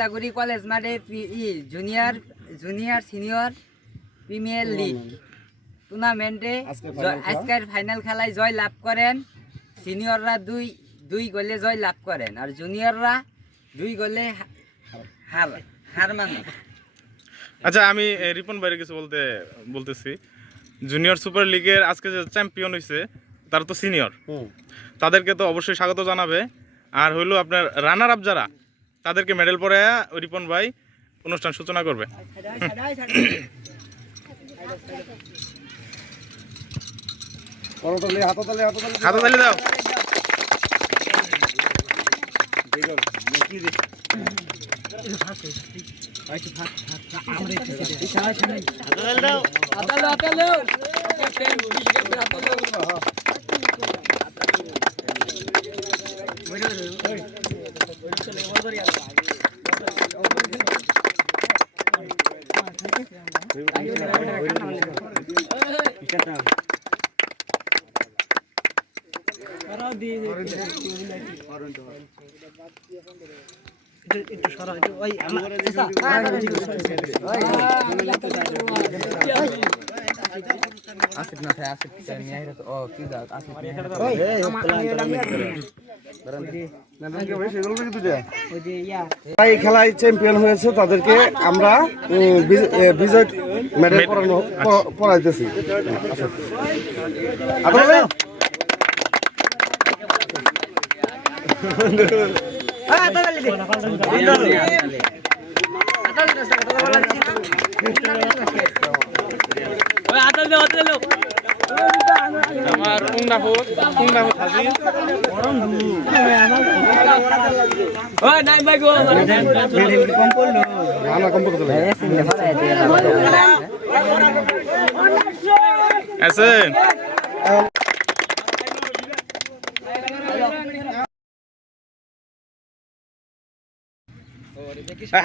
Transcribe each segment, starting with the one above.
লাগুড়ি college মাঠে junior junior senior premier league টুর্নামেন্টে আজকের ফাইনাল খেলায় জয় লাভ করেন সিনিয়ররা দুই গোলে জয় লাভ করেন আর জুনিয়ররা 2 গোলে হার মানে। আচ্ছা, আমি রিপন ভাইয়ের কিছু বলতেছি। জুনিয়র সুপার লিগের আজকে যে চ্যাম্পিয়ন হয়েছে তারা তো সিনিয়র, তাদেরকে তো অবশ্যই স্বাগত জানাবে। আর হইলো আপনার রানার আপ যারা, তাদেরকে মেডেল পরে রিপন ভাই অনুষ্ঠান সূচনা করবে। হাততালি দাও। একটু সরা একটু ওই আসিফ না থাকে আসিফ নিয়ে তো ও কি দাও আসিফ এই খেলায় চ্যাম্পিয়ন হয়েছে তাদেরকে আমরা বিজয় মেডেল পড়াইতেছি। আমার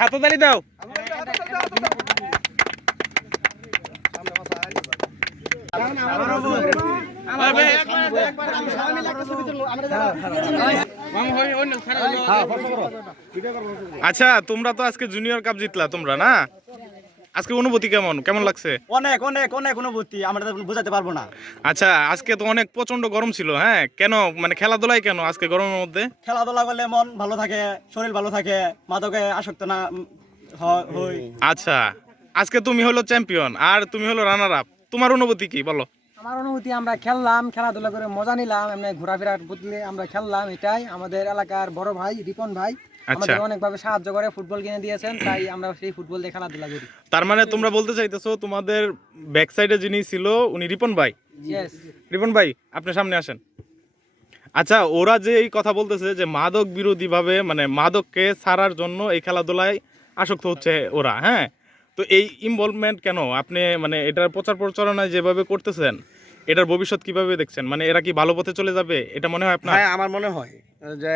হাততালি দাও। আচ্ছা, তোমরা তো আজকে জুনিয়র কাপ জিতলা তোমরা, না? আজকে অনুভূতি কেমন লাগছে? অনেক অনেক অনেক অনুভূতি, আমরা বোঝাতে পারবো না। আচ্ছা, আজকে তো অনেক প্রচন্ড গরম ছিল, হ্যাঁ? কেন মানে খেলাধুলায় কেন আজকে গরমের মধ্যে? খেলাধুলা করলে মন ভালো থাকে, শরীর ভালো থাকে, মাদকে আসক্ত না হই। আচ্ছা, আজকে তুমি হলো চ্যাম্পিয়ন আর তুমি হলো রানার আপ, তোমার অনুভূতি কি বলো? আমার অনুভূতি, আমরা খেললাম, খেলাধুলা করে মজা নিলাম, এমনি ঘোরাফেরার বদলে আমরা খেললাম, এটাই। আমাদের এলাকার বড় ভাই রিপন ভাই আমাদের অনেকভাবে সাহায্য করে, ফুটবল কিনে দিয়েছেন, তাই আমরা সেই ফুটবল দিয়ে খেলাধুলা করি। তার মানে তোমরা বলতে চাইতেছো তোমাদের ব্যাক সাইডে যিনি ছিল উনি রিপন ভাই? রিপন ভাই, আপনি সামনে আসেন। আচ্ছা, ওরা যে এই কথা বলতেছে যে মাদক বিরোধী ভাবে, মানে মাদককে ছাড়ার জন্য এই খেলাধুলায় আসক্ত হচ্ছে ওরা, হ্যাঁ? তো এই ইনভলভমেন্ট কেন আপনি মানে এটার প্রচার প্রচারণায় যেভাবে করতেছেন, এটার ভবিষ্যৎ কিভাবে দেখছেন? মানে এরা কি ভালো পথে চলে যাবে এটা মনে হয় আপনার? হ্যাঁ, আমার মনে হয় যে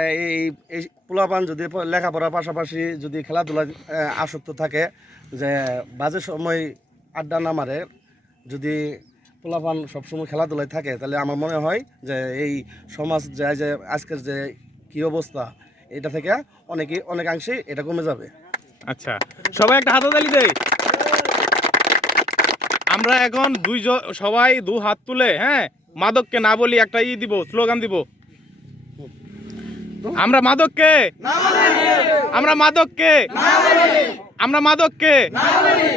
এই পোলাপান যদি লেখাপড়ার পাশাপাশি যদি খেলাধুলায় আসক্ত থাকে, যে বাজে সময় আড্ডা না মারে, যদি পোলাপান সবসময় খেলাধুলায় থাকে, তাহলে আমার মনে হয় যে এই সমাজ যে আজকের যে কী অবস্থা, এটা থেকে অনেকাংশেই এটা কমে যাবে। আচ্ছা, সবাই একটা হাততালি দেই। আমরা এখন সবাই 2 হাত তুলে, হ্যাঁ, মাদককে না বলি একটা দিব, স্লোগান দিব। আমরা মাদককে না বলি, আমরা মাদককে না বলি, আমরা মাদককে না বলি।